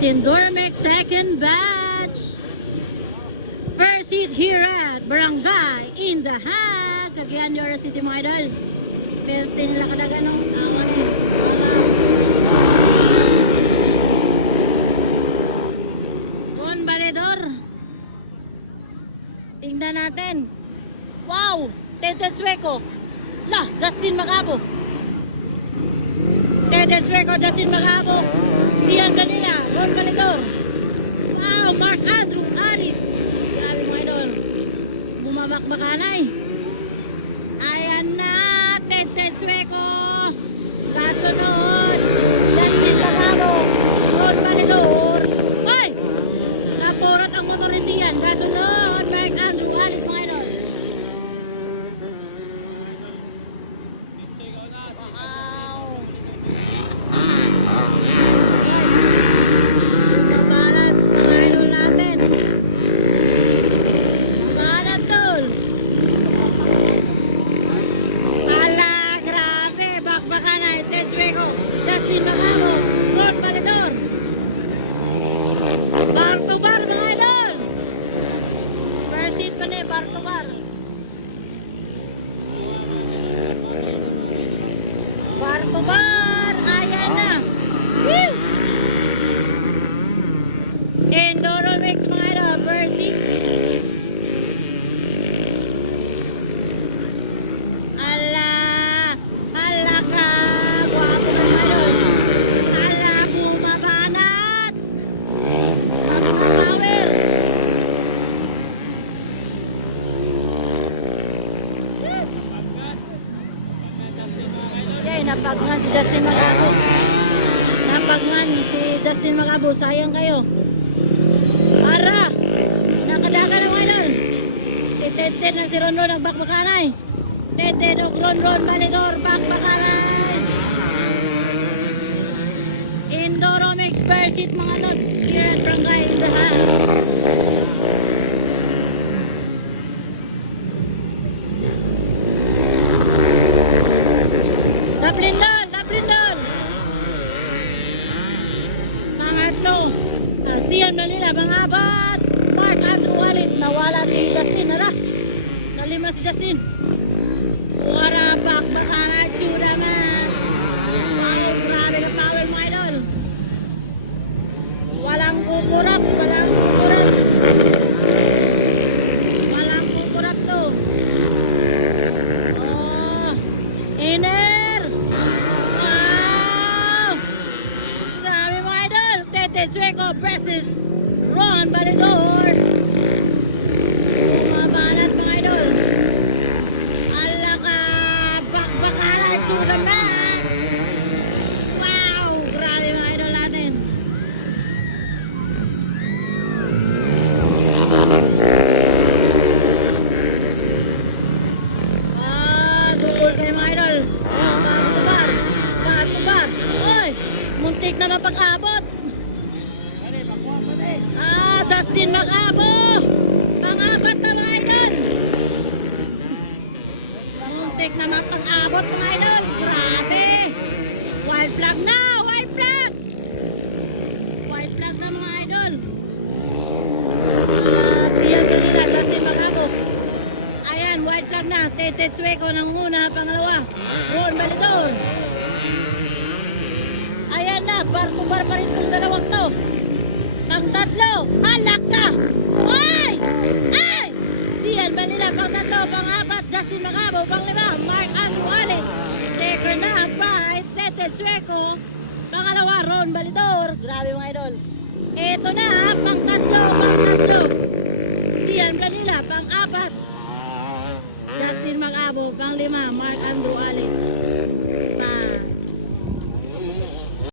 is in Dormex second batch. First seat here at Barangay in the Hague, Cagayan de Oro City mga idol. Perte nila kadaga nung Ron Valedor. Tingnan natin. Wow! Teted Sueco. La, Justin Magabo. Teted Sueco, Justin Magabo. Sian Danila, Ron Valedor. Wow, Mark Andrew Aris. Grabe mga idol. Bumabakbakanay. Ayan na, Teted Sueco. Kasunod. Justin Magabo. Ron Valedor. Ay! Napurat ang motor ni Sian. Kasunod, Mark Andrew Aris mga idol. Mabalat mga idol natin. Mabalat tol. Ala, grabe. Bakbakan na. Ted Sueco. Justin Magabo. Ron Valedor. Bar to bar mga idol. First seat pa na bar to bar. Bar to bar. Ayan na. Woo! Enduro mix mga idol. First seat. Ala. Ala ka. Guwapo na mga idol. Ala, bumabanat. Power. Yay, napagnan si Justin Magabo. Napagnan si Justin Magabo. Sayang kayo. Para. Nakadaga na mga idol. Tited na si Ron nagbakbakanay. Tited o Ron Valedor bakbakanay. Enduro mix first seat mga lods. Here at Barangay in the Hague. Laplindol, Laplindol. Pangatlo. Sian Manila, Bangabat. Mark Andrew Wallet. Nawala si Justin. Nara. Nalima si Justin. Wara, bakbakanay. Chula man. Wow, grabe ka power mga idol. Walang kukurap. Walang kukurap. Walang kukurap to. Oh. Iner. Wow. Grabe mga idol. Teted Sueco versus Ron Valedor. Mabanat mga idol. Ala ka. Bakbakanay. Chula man. Wow. Grabe mga idol natin. Dukol kayo mga idol. Bar to bar. Bar to bar. Oy, muntik na mapag-abot. Justin Magabo. Pangapat na mga idol. Muntik na mapag-abot mga idol. Grabe. White flag na. White flag. White flag na mga idol. Siyan kanila. Justin Magabo. Ayan, white flag na. Teted Sueco ng una, pangalawa. Ron Valedor. Ayan na, bar to bar pa rin itong dalawang to. Pang tatlo, halak ka. Ay! Ay! Siyan Manila, pang tatlo, pang apat, Justin Magabo, pang lima, Mark Andrew Wallet. Checker na, by Teted Sueco. Pangalawa, Ron Valedor. Grabe mga idol. Ito na, pang tatlo, pang tatlo. Siyan Manila, pang apat. Justin Magabo, pang lima,